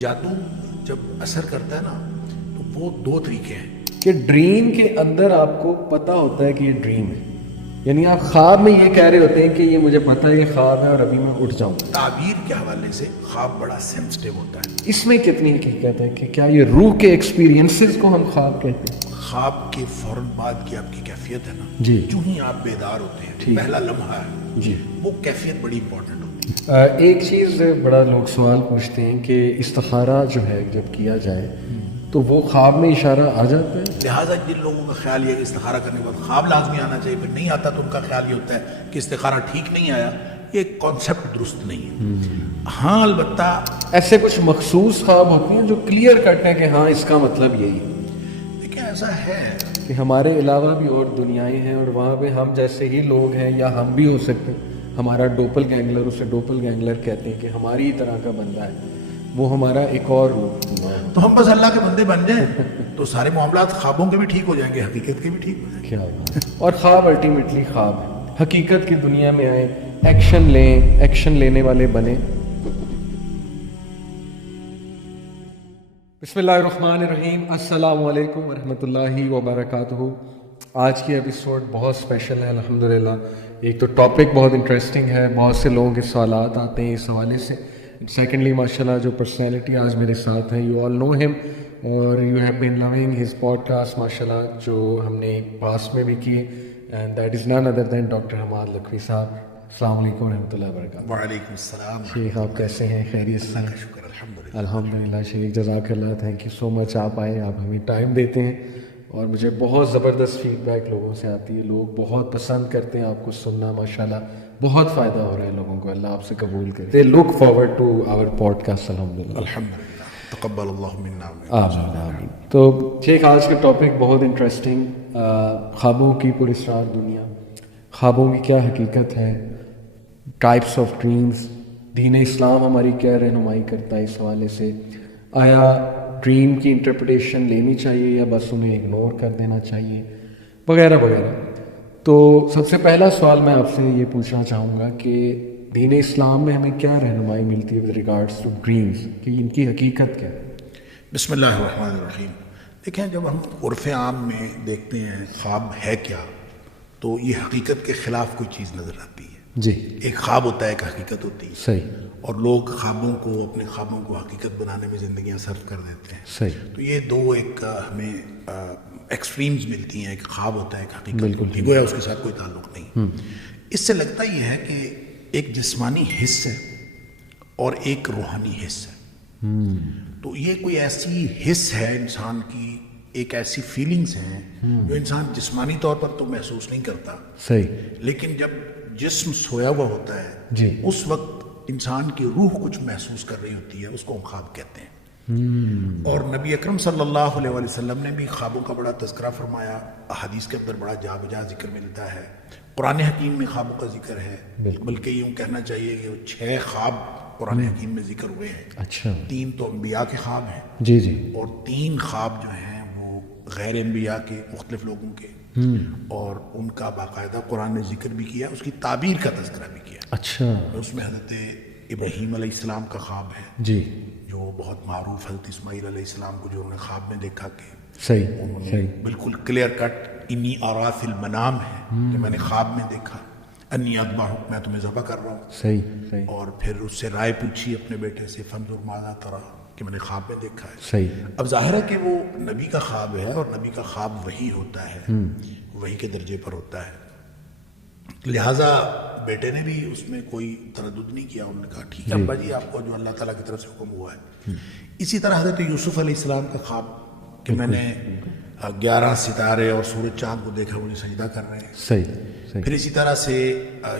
جادو جب اثر کرتا ہے نا تو وہ دو طریقے ہیں کہ ڈریم کے اندر آپ کو پتہ ہوتا ہے کہ یہ ڈریم ہے، یعنی آپ خواب میں یہ کہہ رہے ہوتے ہیں کہ یہ مجھے پتہ ہے یہ خواب ہے اور ابھی میں اٹھ جاؤں گا۔ تعبیر کے حوالے سے خواب بڑا سینسٹیو ہوتا ہے۔ اس میں کتنی حقیقت ہے کہ کیا یہ روح کے ایکسپیرینسز کو ہم خواب کہتے ہیں؟ خواب کے فوراً بعد کی آپ کی کیفیت ہے نا جی، جو ہی آپ بیدار ہوتے ہیں پہلا لمحہ ہے جی، وہ کیفیت بڑی امپورٹنٹ ہوتی ہے۔ ایک چیز بڑا لوگ سوال پوچھتے ہیں کہ استخارہ جو ہے جب کیا جائے تو وہ خواب میں اشارہ آ جاتا ہے؟ لہٰذا جن لوگوں کا خیال یہ ہے کہ استخارہ کرنے کے بعد خواب لازمی آنا چاہیے، پھر نہیں آتا تو ان کا خیال یہ ہوتا ہے کہ استخارہ ٹھیک نہیں آیا، یہ کانسیپٹ درست نہیں ہے۔ ہاں البتہ ایسے کچھ مخصوص خواب ہوتے ہیں جو کلیئر کرتے ہیں کہ ہاں اس کا مطلب یہی ہے دیکھیں ایسا ہے کہ ہمارے علاوہ بھی اور دنیایں ہیں اور وہاں پہ ہم جیسے ہی لوگ ہیں یا ہم بھی ہو سکتے ہیں۔ ہمارا ڈوپل گینگلر، اسے ڈوپل گینگلر کہتے ہیں کہ ہماری ہی طرح کا بندہ ہے، وہ ہمارا ایک اور روح ہے۔ تو ہم بس اللہ کے بندے بن جائیں تو سارے معاملات خوابوں کے بھی ٹھیک ہو جائیں گے، حقیقت کے بھی ٹھیک ہو جائیں گے۔ کیا بات ہے۔ اور خواب الٹیمیٹلی خواب ہے، حقیقت کی دنیا میں آئیں، ایکشن لیں، ایکشن لینے والے بنیں۔ بسم اللہ الرحمن الرحیم، السلام علیکم ورحمۃ اللہ وبرکاتہ۔ آج کی ایپیسوڈ بہت اسپیشل ہے الحمدللہ۔ ایک تو ٹاپک بہت انٹرسٹنگ ہے، بہت سے لوگوں کے سوالات آتے ہیں اس حوالے سے۔ سیکنڈلی ماشاءاللہ جو پرسنالٹی آج میرے ساتھ ہیں، یو آل نو ہم اور you have been loving his podcast ماشاءاللہ، جو ہم نے پاس میں بھی کیے، and that is none other than doctor Hammad Lakhvi صاحب۔ السلام علیکم ورحمۃ اللہ وبرکاتہ۔ وعلیکم السلام۔ شیخ آپ کیسے ہیں؟ خیریت سے؟ کا شکر الحمدللہ۔ الحمدللہ شیخ، جزاک اللہ، تھینک یو سو مچ، آپ آئے، آپ ہمیں ٹائم دیتے ہیں اور مجھے بہت زبردست فیڈ بیک لوگوں سے آتی ہے، لوگ بہت پسند کرتے ہیں آپ کو سننا، ماشاءاللہ بہت فائدہ ہو رہا ہے لوگوں کو، اللہ آپ سے قبول کرے۔ They look forward to our podcast الحمدللہ۔ الحمدللہ، تقبل اللہ منا آمین آمین۔ تو شیخ آج کا ٹاپک بہت انٹرسٹنگ، خوابوں کی پراسرار دنیا، خوابوں کی کیا حقیقت ہے، ٹائپس آف ڈریمز، دین اسلام ہماری کیا رہنمائی کرتا ہے اس حوالے سے، آیا ڈریم کی انٹرپریٹیشن لینی چاہیے یا بس انہیں اگنور کر دینا چاہیے، وغیرہ وغیرہ۔ تو سب سے پہلا سوال میں آپ سے یہ پوچھنا چاہوں گا کہ دین اسلام میں ہمیں کیا رہنمائی ملتی ہے ود ریگارڈس ٹو ڈریمز، کہ ان کی حقیقت کیا ہے؟ بسم اللہ الرحمن الرحیم۔ دیکھیں جب ہم عرف عام میں دیکھتے ہیں خواب ہے کیا، تو یہ حقیقت کے خلاف کوئی چیز نظر آتی ہے۔ جی، ایک خواب ہوتا ہے، ایک حقیقت ہوتی ہے، صحیح اور لوگ خوابوں کو، اپنے خوابوں کو حقیقت بنانے میں زندگیاں صرف کر دیتے ہیں۔ صحیح، تو یہ دو ایک ہمیں ایکسٹریمز ملتی ہیں، ایک خواب ہوتا ہے، ایک حقیقت بالکل ہوتی ہے، گویا اس کے ساتھ کوئی تعلق نہیں۔ اس سے لگتا یہ ہے کہ ایک جسمانی حص ہے اور ایک روحانی حص ہے۔ تو یہ کوئی ایسی حص ہے انسان کی، ایک ایسی فیلنگز ہیں جو انسان جسمانی طور پر تو محسوس نہیں کرتا، صحیح، لیکن جب جسم سویا ہوا ہوتا ہے جی، اس وقت انسان کی روح کچھ محسوس کر رہی ہوتی ہے، اس کو ہم خواب کہتے ہیں۔ اور نبی اکرم صلی اللہ علیہ وآلہ وسلم نے بھی خوابوں کا بڑا تذکرہ فرمایا، احادیث کے اندر بڑا جا بجا ذکر ملتا ہے، قرآن حکیم میں خوابوں کا ذکر ہے، بلکہ یوں کہنا چاہیے کہ 6 خواب قرآن حکیم میں ذکر ہوئے ہیں۔ اچھا، 3 تو انبیاء کے خواب ہیں جی جی، اور 3 خواب جو ہیں وہ غیر انبیاء کے، مختلف لوگوں کے، اور ان کا باقاعدہ قرآن نے ذکر بھی کیا، اس کی تعبیر کا تذکرہ بھی کیا۔ اچھا، اس میں حضرت ابراہیم علیہ السلام کا خواب ہے جی، جو بہت معروف، حضرت اسماعیل علیہ السلام کو جو انہوں نے خواب میں دیکھا کہ صحیح انہوں نے صحیح، بالکل کلیئر کٹ انی ارا فی المنام ہے کہ میں نے خواب میں دیکھا، انی اذبحک، میں تمہیں ذبح کر رہا ہوں، صحیح صحیح اور پھر اس سے رائے پوچھی اپنے بیٹے سے، فانظر ماذا تری، کہ میں نے خواب میں دیکھا ہے۔ صحیح، اب ظاہر ہے کہ وہ نبی کا خواب ہے اور نبی کا خواب وہی ہوتا ہے، وہی کے درجے پر ہوتا ہے، لہٰذا بیٹے نے بھی اس میں کوئی تردد نہیں کیا، انہوں نے کہا ٹھیک ہے ابا جی، آپ کو جو اللہ تعالیٰ کی طرف سے حکم ہوا ہے۔ اسی طرح حضرت یوسف علیہ السلام کا خواب کہ میں نے 11 ستارے اور سورج چاند کو دیکھا، مجھے سجدہ کر رہے ہیں۔ صحیح صحیح، پھر اسی طرح سے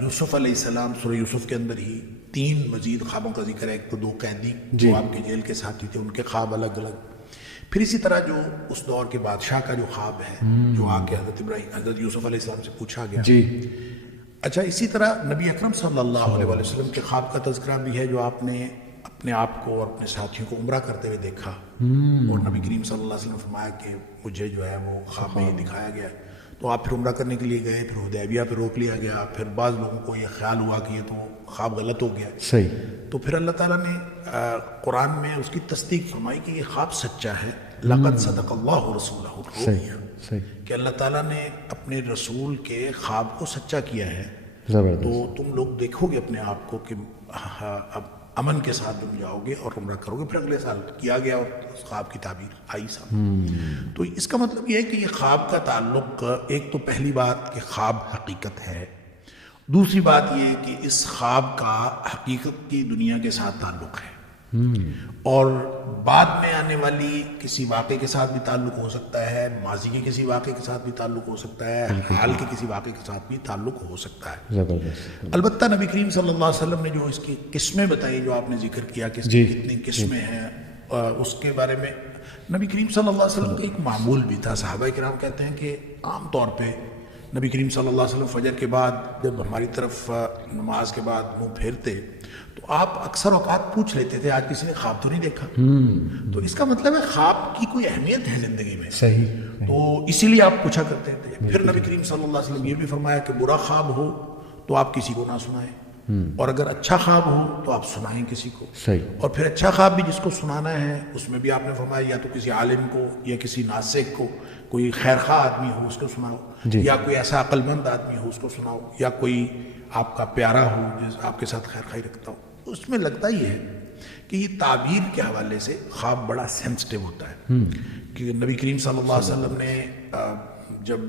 یوسف علیہ السلام، سورہ یوسف کے اندر ہی 3 مزید خوابوں کا ذکر ہے، ایک تو 2 قیدی جو آپ کے جیل کے ساتھی تھے، ان کے خواب الگ الگ، پھر اسی طرح جو اس دور کے بادشاہ کا جو خواب ہے جو آ کے حضرت یوسف علیہ السلام سے پوچھا گیا۔ جی، اچھا، اسی طرح نبی اکرم صلی اللہ علیہ وآلہ وسلم کے خواب کا تذکرہ بھی ہے جو آپ نے اپنے آپ کو اور اپنے ساتھیوں کو عمرہ کرتے ہوئے دیکھا، اور نبی کریم صلی اللہ علیہ وسلم نے فرمایا کہ مجھے جو ہے وہ خواب میں یہ دکھایا گیا۔ تو آپ پھر عمرہ کرنے کے لیے گئے, پھر حدیبیہ پہ روک لیا گیا, پھر بعض لوگوں کو یہ خیال ہوا کہ یہ تو خواب غلط ہو گیا, صحیح, تو پھر اللہ تعالیٰ نے قرآن میں اس کی تصدیق فرمائی کہ یہ خواب سچا ہے. لقد صدق اللہ رسولہ الرؤیا, صحیح, کہ اللہ تعالیٰ نے اپنے رسول کے خواب کو سچا کیا ہے. زبردست, تو تم لوگ دیکھو گے اپنے آپ کو کہ اب امن کے ساتھ تم جاؤ گے اور عمرہ کرو گے. پھر اگلے سال کیا گیا اور اس خواب کی تعبیر آئی سامنے. تو اس کا مطلب یہ ہے کہ یہ خواب کا تعلق, ایک تو پہلی بات کہ خواب حقیقت ہے, دوسری بات یہ ہے کہ اس خواب کا حقیقت کی دنیا کے ساتھ تعلق ہے, اور بعد میں آنے والی کسی واقعے کے ساتھ بھی تعلق ہو سکتا ہے, ماضی کے کسی واقعے کے ساتھ بھی تعلق ہو سکتا ہے, حال کے کسی واقعے کے ساتھ بھی تعلق ہو سکتا ہے. زبردست, البتہ نبی کریم صلی اللہ علیہ وسلم نے جو اس کی قسمیں بتائی, جو آپ نے ذکر کیا کہ اس کی کتنی قسمیں ہیں, اس کے بارے میں نبی کریم صلی اللہ علیہ وسلم کا ایک معمول بھی تھا. صحابہ کرام کہتے ہیں کہ عام طور پہ نبی کریم صلی اللہ علیہ وسلم فجر کے بعد جب ہماری طرف نماز کے بعد منہ پھیرتے تو آپ اکثر اوقات پوچھ لیتے تھے آج کسی نے خواب تو نہیں دیکھا. تو اس کا مطلب ہے خواب کی کوئی اہمیت ہے زندگی میں, صحیح, تو اسی لیے آپ پوچھا کرتے تھے. پھر نبی کریم صلی اللہ علیہ وسلم یہ بھی فرمایا کہ برا خواب ہو تو آپ کسی کو نہ سنائیں, اور اگر اچھا خواب ہو تو آپ سنائیں کسی کو. صحیح, اور پھر اچھا خواب بھی جس کو سنانا ہے اس میں بھی آپ نے فرمایا یا تو کسی عالم کو یا کسی ناسک کو, کوئی خیرخواہ آدمی ہو اس کو سناؤ, یا کوئی ایسا عقل مند آدمی ہو اس کو سناؤ, یا کوئی آپ کا پیارا ہو جس آپ کے ساتھ خیرخواہی رکھتا ہو. اس میں لگتا ہی ہے کہ یہ تعبیر کے حوالے سے خواب بڑا سینسٹیو ہوتا ہے, کہ نبی کریم صلی اللہ علیہ وسلم نے جب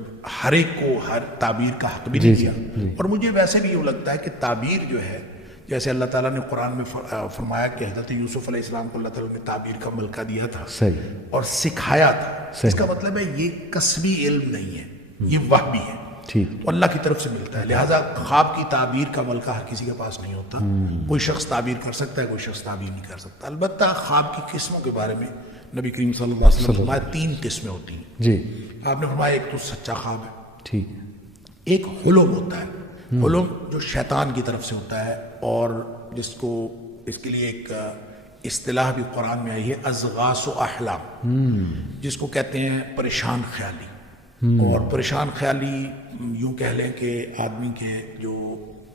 ہر ایک کو ہر تعبیر کا حق بھی نہیں دیا. اور مجھے ویسے بھی یہ لگتا ہے کہ تعبیر جو ہے, جیسے اللہ تعالیٰ نے قرآن میں فرمایا کہ حضرت یوسف علیہ السلام کو اللہ تعالیٰ نے تعبیر کا ملکہ دیا تھا اور سکھایا تھا, اس کا مطلب ہے یہ کسبی علم نہیں ہے, یہ وحی ہے, تو اللہ کی طرف سے ملتا ہے. لہٰذا خواب کی تعبیر کا ملکہ ہر کسی کے پاس نہیں ہوتا. کوئی شخص تعبیر کر سکتا ہے, کوئی شخص تعبیر نہیں کر سکتا. البتہ خواب کی قسموں کے بارے میں نبی کریم صلی اللہ علیہ وسلم نے فرمایا 3 قسمیں ہوتی ہیں. جی, آپ نے فرمایا ایک تو سچا خواب ہے, ٹھیک, ایک حلم ہوتا ہے. حلم جو شیطان کی طرف سے ہوتا ہے, اور جس کو اس کے لیے ایک اصطلاح بھی قرآن میں آئی ہے, اضغاث و احلام, جس کو کہتے ہیں پریشان خیالی. اور پریشان خیالی یوں کہہ لیں کہ آدمی کے جو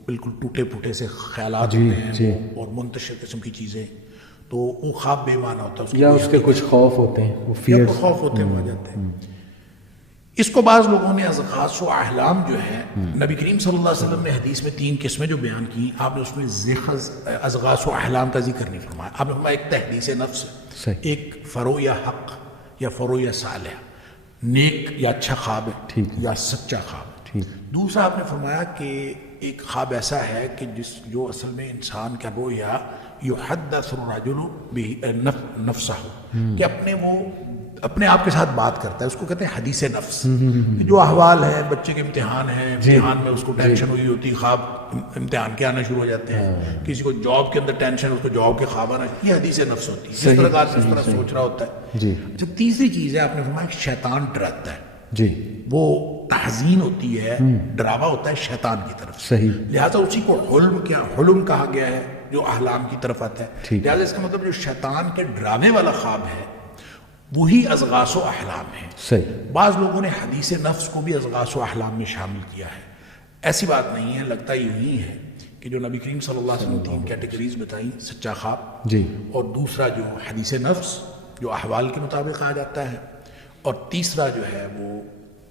بالکل ٹوٹے پھوٹے سے خیالات ہوتے ہیں اور منتشر قسم کی چیزیں, تو وہ خواب بے معنی ہوتا ہے, یا اس کے کچھ خوف ہوتے ہیں, وہ فیئر خوف ہوتے ہیں, ہو جاتے ہیں. اس کو بعض لوگوں نے اضغاث و احلام جو ہے, نبی کریم صلی اللہ علیہ وسلم نے حدیث میں 3 قسمیں جو بیان کی, آپ نے اس میں اضغاث و احلام کا ذکر نہیں فرمایا. آپ نے فرمایا ایک تحدیث نفس, ایک فرو یا حق یا فرو یا صالح, نیک یا اچھا خواب ہے یا سچا خواب ہے. دوسرا آپ نے فرمایا کہ ایک خواب ایسا ہے کہ جو اصل میں انسان کا رویا یحدث الرجل به نفسہ, کہ اپنے آپ کے ساتھ بات کرتا ہے, اس کو کہتے ہیں حدیث نفس. جو احوال ہے, بچے کے امتحان ہیں, امتحان میں اس کو ٹینشن ہوئی ہوتی, خواب امتحان کے آنا شروع ہو جاتے ہیں. کسی کو جاب کے اندر ٹینشن, اس کو جاب کے خواب آنا, یہ حدیث نفس ہوتی ہے. جس طرح سے اس طرح سوچ رہا ہوتا ہے. اچھا, تیسری چیز ہے آپ نے فرمایا شیطان ڈراتا ہے. جی, وہ تحزین ہوتی ہے, ڈراوا ہوتا ہے شیطان کی طرف. صحیح, لہٰذا اسی کو حلم کہا گیا ہے جو احلام کی طرف آتا ہے. لہٰذا اس کا مطلب جو شیطان کے ڈراوے والا خواب ہے وہی اضغاث و احلام ہے. صحیح, بعض لوگوں نے حدیث نفس کو بھی اضغاث و احلام میں شامل کیا ہے. ایسی بات نہیں ہے, لگتا یوں ہی ہے کہ جو نبی کریم صلی اللہ علیہ وسلم نے 3 کیٹیگریز بتائیں, سچا خواب, جی, اور دوسرا جو حدیث نفس جو احوال کے مطابق آ جاتا ہے, اور تیسرا جو ہے وہ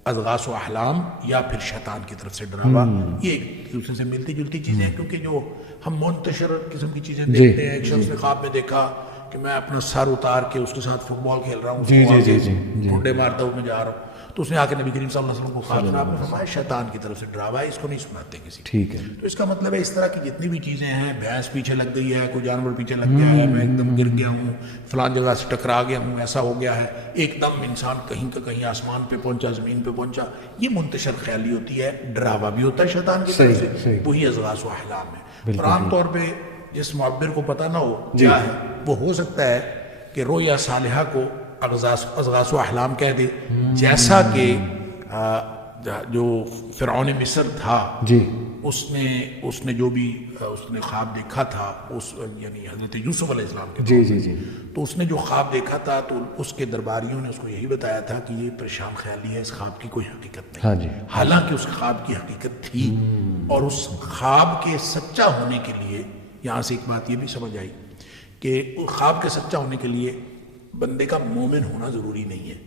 اضغاث و احلام یا پھر شیطان کی طرف سے ڈراوا. یہ ایک دوسرے سے ملتی جلتی چیزیں ہیں, کیونکہ جو ہم منتشر قسم کی چیزیں دیکھتے ہیں, ایک شخص نے خواب میں دیکھا کہ میں اپنا سر اتار کے اس کے ساتھ فٹ بال کھیل رہا ہوں, ٹھنڈے مارتا ہوں میں جا رہا ہوں, تو اس نے آ کے نبی کریم صلی اللہ علیہ وسلم کو خواب سنا, آپ نے فرمایا شیطان کی طرف سے ڈراوا ہے, اس کو نہیں سناتے کسی. ٹھیک ہے. تو اس کا مطلب ہے اس طرح کی جتنی بھی چیزیں ہیں, بھینس پیچھے لگ گئی ہے, کوئی جانور پیچھے لگ گیا ہے, میں ایک دم گر گیا ہوں, فلان جگہ سے ٹکرا گیا ہوں, ایسا ہو گیا ہے, ایک دم انسان کہیں کا کہیں آسمان پہ پہنچا, زمین پہ پہنچا, یہ منتشر خیالی ہوتی ہے, ڈراوا بھی ہوتا ہے شیطان کی طرف سے, وہی اضغاث و احلام ہے. اور عام طور پہ جس معبر کو پتہ نہ ہو کیا ہے, وہ ہو سکتا ہے کہ رویا صالحہ کو اضغاث و احلام کہہ دے, جیسا کہ جو فرعون مصر تھا جی اس نے جو بھی اس نے خواب دیکھا تھا یعنی حضرت یوسف علیہ السلام کے جی جی جی تو اس نے جو خواب دیکھا تھا تو اس کے درباریوں نے اس کو یہی بتایا تھا کہ یہ پریشان خیالی ہے، اس خواب کی کوئی حقیقت نہیں. ہاں جی حالانکہ اس خواب کی حقیقت تھی. اور اس خواب کے سچا ہونے کے لیے یہاں سے ایک بات یہ بھی سمجھ آئی کہ خواب کے سچا ہونے کے لیے بندے کا مومن ہونا ضروری نہیں ہے.